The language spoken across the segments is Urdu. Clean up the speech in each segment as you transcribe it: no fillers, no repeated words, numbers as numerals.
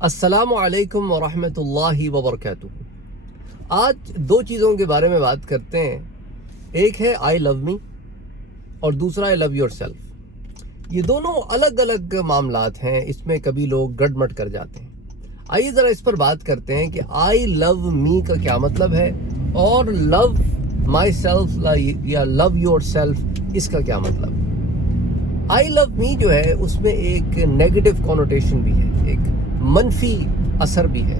السلام علیکم ورحمۃ اللہ وبرکاتہ۔ آج دو چیزوں کے بارے میں بات کرتے ہیں، ایک ہے آئی لو می اور دوسرا ہے لو یور سیلف۔ یہ دونوں الگ الگ معاملات ہیں، اس میں کبھی لوگ گڑمٹ کر جاتے ہیں۔ آئیے ذرا اس پر بات کرتے ہیں کہ آئی لو می کا کیا مطلب ہے اور لو مائی سیلف یا لو یور سیلف اس کا کیا مطلب ہے۔ آئی لو می جو ہے اس میں ایک نیگیٹو کونوٹیشن بھی ہے، ایک منفی اثر بھی ہے،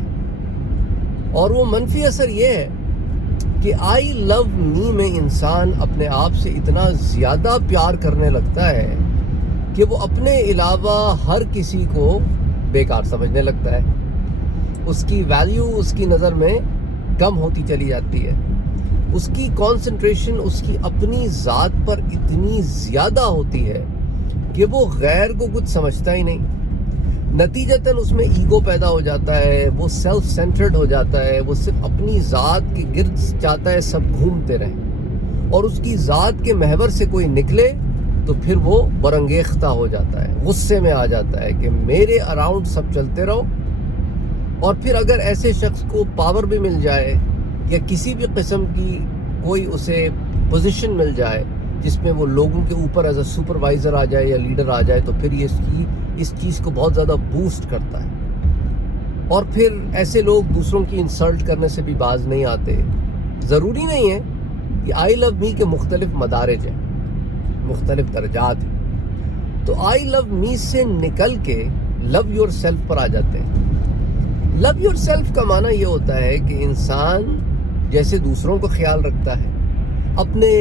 اور وہ منفی اثر یہ ہے کہ آئی لو می میں انسان اپنے آپ سے اتنا زیادہ پیار کرنے لگتا ہے کہ وہ اپنے علاوہ ہر کسی کو بیکار سمجھنے لگتا ہے۔ اس کی ویلیو اس کی نظر میں کم ہوتی چلی جاتی ہے، اس کی کانسنٹریشن اس کی اپنی ذات پر اتنی زیادہ ہوتی ہے کہ وہ غیر کو کچھ سمجھتا ہی نہیں۔ نتیجتاً اس میں ایگو پیدا ہو جاتا ہے، وہ سیلف سینٹرڈ ہو جاتا ہے، وہ صرف اپنی ذات کے گرد چاہتا ہے سب گھومتے رہیں، اور اس کی ذات کے محور سے کوئی نکلے تو پھر وہ برانگیختہ ہو جاتا ہے، غصے میں آ جاتا ہے کہ میرے اراؤنڈ سب چلتے رہو۔ اور پھر اگر ایسے شخص کو پاور بھی مل جائے یا کسی بھی قسم کی کوئی اسے پوزیشن مل جائے جس میں وہ لوگوں کے اوپر ایز اے سپروائزر آ جائے یا لیڈر آ جائے، تو پھر یہ اس چیز کو بہت زیادہ بوسٹ کرتا ہے، اور پھر ایسے لوگ دوسروں کی انسلٹ کرنے سے بھی باز نہیں آتے۔ ضروری نہیں ہے کہ آئی لو می کے مختلف مدارج ہیں، مختلف درجات ہیں، تو آئی لو می سے نکل کے لو یور سیلف پر آ جاتے ہیں۔ لو یور سیلف کا معنی یہ ہوتا ہے کہ انسان جیسے دوسروں کو خیال رکھتا ہے، اپنے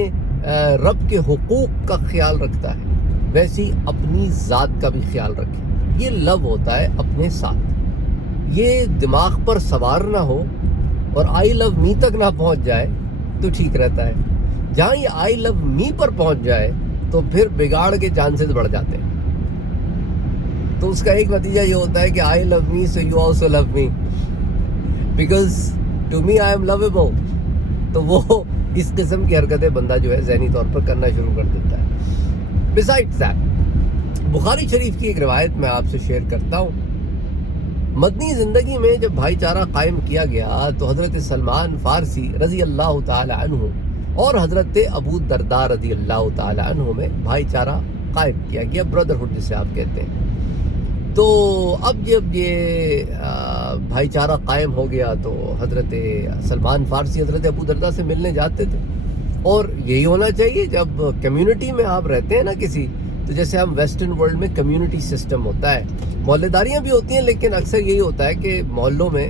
رب کے حقوق کا خیال رکھتا ہے، ویسی اپنی ذات کا بھی خیال رکھے۔ یہ لو ہوتا ہے اپنے ساتھ۔ یہ دماغ پر سوار نہ ہو اور آئی لو می تک نہ پہنچ جائے تو ٹھیک رہتا ہے۔ جہاں یہ آئی لو می پر پہنچ جائے تو پھر بگاڑ کے چانسز بڑھ جاتے ہیں۔ تو اس کا ایک نتیجہ یہ ہوتا ہے کہ I love me so you also love me, because to me I am lovable. تو وہ اس قسم کی حرکتیں بندہ جو ہے ذہنی طور پر کرنا شروع کر دیتا ہے۔ Besides that, بخاری شریف کی ایک روایت میں آپ سے شیئر کرتا ہوں۔ مدنی زندگی میں جب بھائی چارہ قائم کیا گیا تو حضرت سلمان فارسی رضی اللہ تعالی عنہ اور حضرت ابو درداء رضی اللہ تعالی عنہ میں بھائی چارہ قائم کیا گیا، بردرہڈ جسے آپ کہتے ہیں۔ تو اب جب یہ بھائی چارہ قائم ہو گیا تو حضرت سلمان فارسی حضرت ابو درداء سے ملنے جاتے تھے، اور یہی ہونا چاہیے جب کمیونٹی میں آپ رہتے ہیں نا کسی، تو جیسے ہم ویسٹرن ورلڈ میں کمیونٹی سسٹم ہوتا ہے، محلے داریاں بھی ہوتی ہیں، لیکن اکثر یہی ہوتا ہے کہ محلوں میں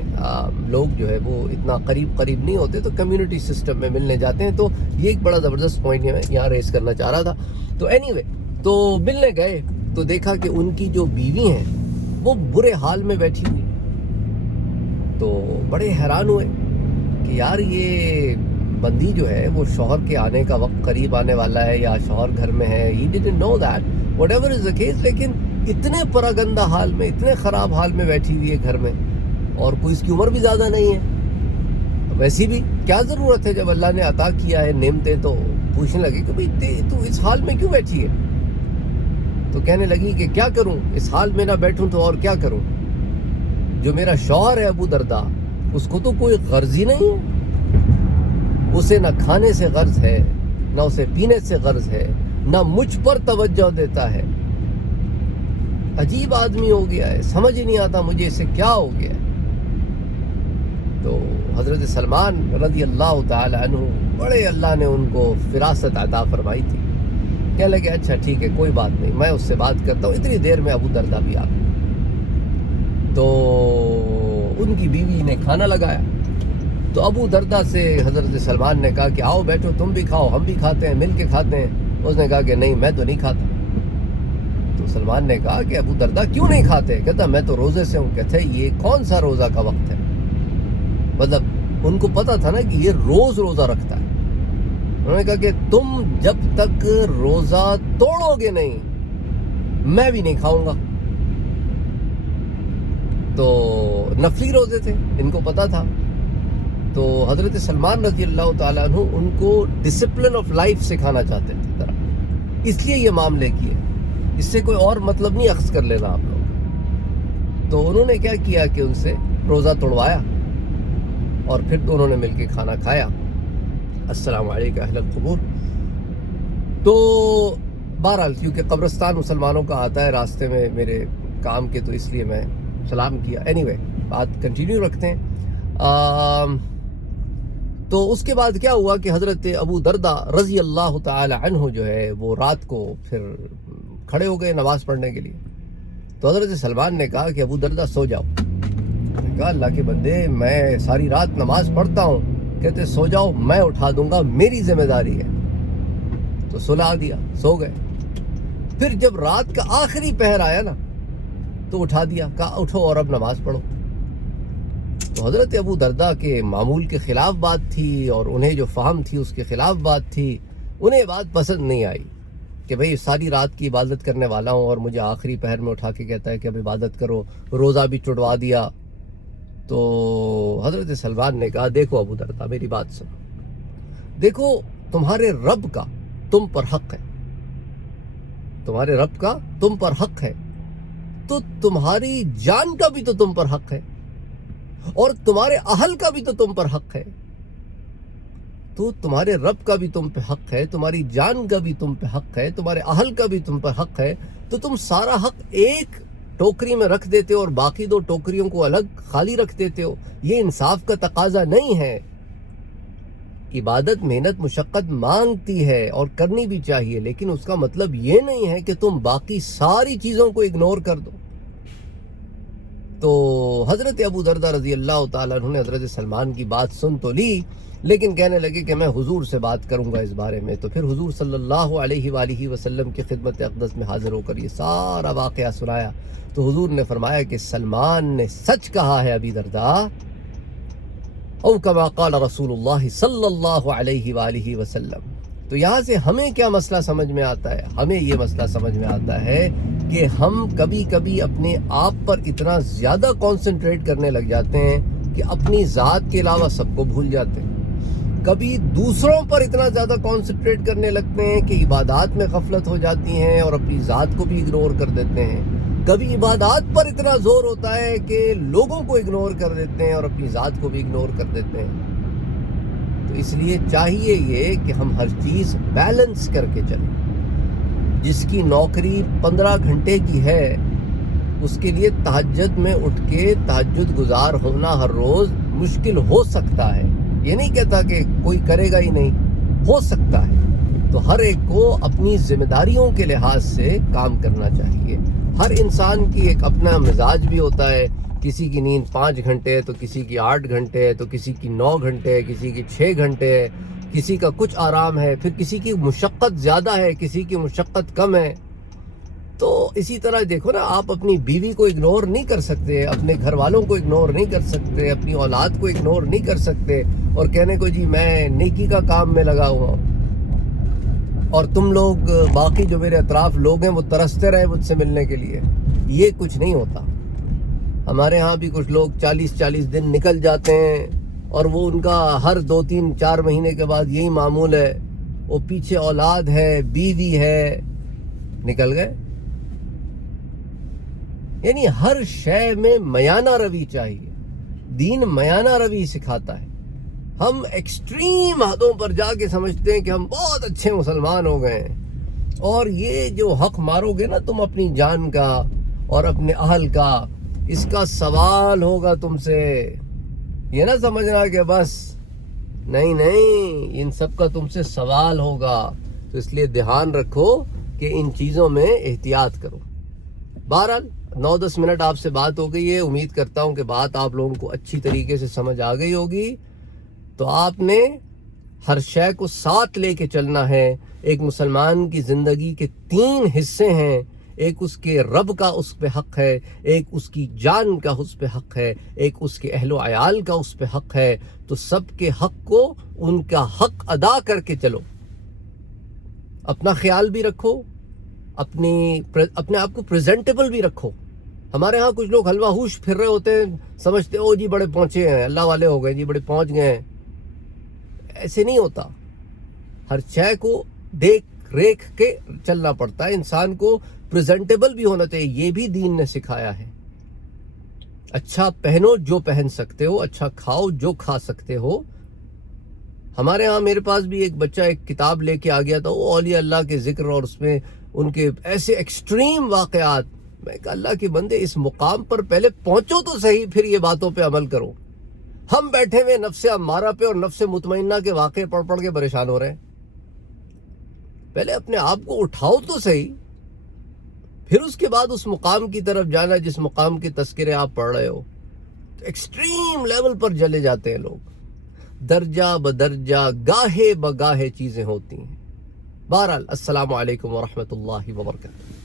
لوگ جو ہے وہ اتنا قریب نہیں ہوتے، تو کمیونٹی سسٹم میں ملنے جاتے ہیں۔ تو یہ ایک بڑا زبردست پوائنٹ میں یہاں ریز کرنا چاہ رہا تھا۔ تو اینی تو ملنے گئے تو دیکھا کہ ان کی جو بیوی ہیں وہ برے حال میں بیٹھی ہوئی، تو بڑے حیران ہوئے کہ یار یہ بندی جو ہے وہ شوہر کے آنے کا وقت قریب آنے والا ہے یا شوہر گھر میں ہے، he didn't know that whatever is the case، لیکن اتنے پراگندہ حال میں، اتنے خراب حال میں بیٹھی ہوئی ہے گھر میں، اور کوئی اس کی عمر بھی زیادہ نہیں ہے۔ ویسی بھی کیا ضرورت ہے، جب اللہ نے عطا کیا ہے نعمتیں، تو پوچھنے لگے کہ بھئی تو اس حال میں کیوں بیٹھی ہے؟ تو کہنے لگی کہ کیا کروں، اس حال میں نہ بیٹھوں تو اور کیا کروں، جو میرا شوہر ہے ابو درداء اس کو تو کوئی غرض ہی نہیں ہے، اسے نہ کھانے سے غرض ہے، نہ اسے پینے سے غرض ہے، نہ مجھ پر توجہ دیتا ہے۔ عجیب آدمی ہو گیا ہے، سمجھ ہی نہیں آتا مجھے اسے کیا ہو گیا ہے۔ تو حضرت سلمان رضی اللہ تعالی عنہ، بڑے اللہ نے ان کو فراست عطا فرمائی تھی، کہنے لگے اچھا ٹھیک ہے کوئی بات نہیں، میں اس سے بات کرتا ہوں۔ اتنی دیر میں ابو درداء بھی آ گئے، تو ان کی بیوی نے کھانا لگایا، تو ابو درداء سے حضرت سلمان نے کہا کہ آؤ بیٹھو، تم بھی کھاؤ، ہم بھی کھاتے ہیں، مل کے کھاتے ہیں۔ اس نے کہا کہ نہیں میں تو نہیں کھاتا۔ تو سلمان نے کہا کہ ابو درداء کیوں نہیں کھاتے؟ کہتا میں تو روزے سے ہوں۔ کہتے یہ کون سا روزہ کا وقت ہے؟ مطلب ان کو پتا تھا نا کہ یہ روز روزہ رکھتا ہے۔ انہوں نے کہا کہ تم جب تک روزہ توڑو گے نہیں میں بھی نہیں کھاؤں گا۔ تو نفلی روزے تھے، ان کو پتا تھا۔ تو حضرت سلمان رضی اللہ تعالیٰ عنہ ان کو ڈسپلن آف لائف سکھانا چاہتے تھے ذرا، اس لیے یہ معاملے کیے، اس سے کوئی اور مطلب نہیں اخذ کر لینا آپ لوگ۔ تو انہوں نے کیا کیا کہ ان سے روزہ توڑوایا اور پھر دونوں نے مل کے کھانا کھایا. السلام علیکم اہل القبور. تو بہرحال کیونکہ قبرستان مسلمانوں کا آتا ہے راستے میں میرے کام کے، تو اس لیے میں سلام کیا. اینی وے بات کنٹینیو رکھتے ہیں. تو اس کے بعد کیا ہوا کہ حضرت ابو دردہ رضی اللہ تعالی عنہ جو ہے وہ رات کو پھر کھڑے ہو گئے نماز پڑھنے کے لیے. تو حضرت سلمان نے کہا کہ ابو دردہ سو جاؤ. میں نے کہا اللہ کے بندے میں ساری رات نماز پڑھتا ہوں. کہتے سو جاؤ میں اٹھا دوں گا، میری ذمہ داری ہے. تو سلا دیا، سو گئے. پھر جب رات کا آخری پہر آیا نا تو اٹھا دیا، کہا اٹھو اور اب نماز پڑھو. تو حضرت ابو دردہ کے معمول کے خلاف بات تھی اور انہیں جو فہم تھی اس کے خلاف بات تھی. انہیں بات پسند نہیں آئی کہ بھئی ساری رات کی عبادت کرنے والا ہوں اور مجھے آخری پہر میں اٹھا کے کہتا ہے کہ اب عبادت کرو، روزہ بھی چھڑوا دیا. تو حضرت سلمان نے کہا دیکھو ابو دردہ میری بات سنو، دیکھو تمہارے رب کا تم پر حق ہے، تمہارے رب کا تم پر حق ہے، تو تمہاری جان کا بھی تو تم پر حق ہے اور تمہارے اہل کا بھی تو تم پر حق ہے. تو تمہارے رب کا بھی تم پہ حق ہے، تمہاری جان کا بھی تم پہ حق ہے، تمہارے اہل کا بھی تم پر حق ہے. تو تم سارا حق ایک ٹوکری میں رکھ دیتے ہو اور باقی دو ٹوکریوں کو الگ خالی رکھ دیتے ہو. یہ انصاف کا تقاضا نہیں ہے. عبادت محنت مشقت مانگتی ہے اور کرنی بھی چاہیے، لیکن اس کا مطلب یہ نہیں ہے کہ تم باقی ساری چیزوں کو اگنور کر دو. تو حضرت ابو دردہ رضی اللہ تعالیٰ عنہ نے حضرت سلمان کی بات سن تو لی، لیکن کہنے لگے کہ میں حضور سے بات کروں گا اس بارے میں. تو پھر حضور صلی اللہ علیہ وآلہ وسلم کی خدمت اقدس میں حاضر ہو کر یہ سارا واقعہ سنایا. تو حضور نے فرمایا کہ سلمان نے سچ کہا ہے ابی دردہ، او کما قال رسول اللہ صلی اللہ علیہ وآلہ وسلم. تو یہاں سے ہمیں کیا مسئلہ سمجھ میں آتا ہے؟ ہمیں یہ مسئلہ سمجھ میں آتا ہے کہ ہم کبھی کبھی اپنے آپ پر اتنا زیادہ کانسنٹریٹ کرنے لگ جاتے ہیں کہ اپنی ذات کے علاوہ سب کو بھول جاتے ہیں. کبھی دوسروں پر اتنا زیادہ کانسنٹریٹ کرنے لگتے ہیں کہ عبادات میں غفلت ہو جاتی ہیں اور اپنی ذات کو بھی اگنور کر دیتے ہیں. کبھی عبادات پر اتنا زور ہوتا ہے کہ لوگوں کو اگنور کر دیتے ہیں اور اپنی ذات کو بھی اگنور کر دیتے ہیں. تو اس لیے چاہیے یہ کہ ہم ہر چیز بیلنس کر کے چلیں. جس کی نوکری 15 گھنٹے کی ہے اس کے لیے تہجد میں اٹھ کے تہجد گزار ہونا ہر روز مشکل ہو سکتا ہے. یہ نہیں کہتا کہ کوئی کرے گا ہی نہیں، ہو سکتا ہے. تو ہر ایک کو اپنی ذمہ داریوں کے لحاظ سے کام کرنا چاہیے. ہر انسان کی ایک اپنا مزاج بھی ہوتا ہے. کسی کی نیند 5 گھنٹے ہے تو کسی کی 8 گھنٹے ہے، تو کسی کی 9 گھنٹے ہے، کسی کی 6 گھنٹے ہے، کسی کا کچھ آرام ہے، پھر کسی کی مشقت زیادہ ہے، کسی کی مشقت کم ہے. تو اسی طرح دیکھو نا، آپ اپنی بیوی کو اگنور نہیں کر سکتے، اپنے گھر والوں کو اگنور نہیں کر سکتے، اپنی اولاد کو اگنور نہیں کر سکتے اور کہنے کو جی میں نیکی کا کام میں لگا ہوا ہوں اور تم لوگ باقی جو میرے اطراف لوگ ہیں وہ ترستے رہے مجھ سے ملنے کے لیے. یہ کچھ نہیں ہوتا. ہمارے ہاں بھی کچھ لوگ 40 دن نکل جاتے ہیں اور وہ ان کا ہر 2 3 4 مہینے کے بعد یہی معمول ہے. وہ پیچھے اولاد ہے، بیوی ہے، نکل گئے. یعنی ہر شے میں میانہ روی چاہیے. دین میانہ روی سکھاتا ہے. ہم ایکسٹریم حدوں پر جا کے سمجھتے ہیں کہ ہم بہت اچھے مسلمان ہو گئے ہیں اور یہ جو حق مارو گے نا تم اپنی جان کا اور اپنے اہل کا، اس کا سوال ہوگا تم سے. یہ نہ سمجھنا کہ بس نہیں، ان سب کا تم سے سوال ہوگا. تو اس لیے دھیان رکھو کہ ان چیزوں میں احتیاط کرو. بہرحال 9-10 منٹ آپ سے بات ہو گئی ہے. امید کرتا ہوں کہ بات آپ لوگوں کو اچھی طریقے سے سمجھ آ گئی ہوگی. تو آپ نے ہر شے کو ساتھ لے کے چلنا ہے. ایک مسلمان کی زندگی کے 3 حصے ہیں. ایک اس کے رب کا اس پہ حق ہے، ایک اس کی جان کا اس پہ حق ہے، ایک اس کے اہل و عیال کا اس پہ حق ہے. تو سب کے حق کو ان کا حق ادا کر کے چلو. اپنا خیال بھی رکھو، اپنے آپ کو پریزنٹیبل بھی رکھو. ہمارے ہاں کچھ لوگ حلوہ ہوش پھر رہے ہوتے ہیں، سمجھتے او جی بڑے پہنچے ہیں، اللہ والے ہو گئے جی، بڑے پہنچ گئے ہیں. ایسے نہیں ہوتا. ہر شے کو دیکھ ریکھ کے چلنا پڑتا ہے. انسان کو پریزنٹیبل بھی ہونا چاہیے. یہ بھی دین نے سکھایا ہے. اچھا پہنو جو پہن سکتے ہو، اچھا کھاؤ جو کھا سکتے ہو. ہمارے ہاں میرے پاس بھی ایک بچہ ایک کتاب لے کے آ گیا تھا، وہ اولیاء اللہ کے ذکر اور اس میں ان کے ایسے ایکسٹریم واقعات. میں کہا اللہ کے بندے اس مقام پر پہلے پہنچو تو صحیح، پھر یہ باتوں پہ عمل کرو. ہم بیٹھے ہوئے نفس امارہ پہ اور نفس مطمئنہ کے واقعے پڑھ پڑھ کے پریشان ہو رہے ہیں. پہلے اپنے آپ کو اٹھاؤ تو صحیح، پھر اس کے بعد اس مقام کی طرف جانا جس مقام کے تذکرے آپ پڑھ رہے ہو. تو ایکسٹریم لیول پر چلے جاتے ہیں لوگ. درجہ بدرجہ گاہے بگاہے چیزیں ہوتی ہیں. بہرحال السلام علیکم ورحمۃ اللہ وبرکاتہ.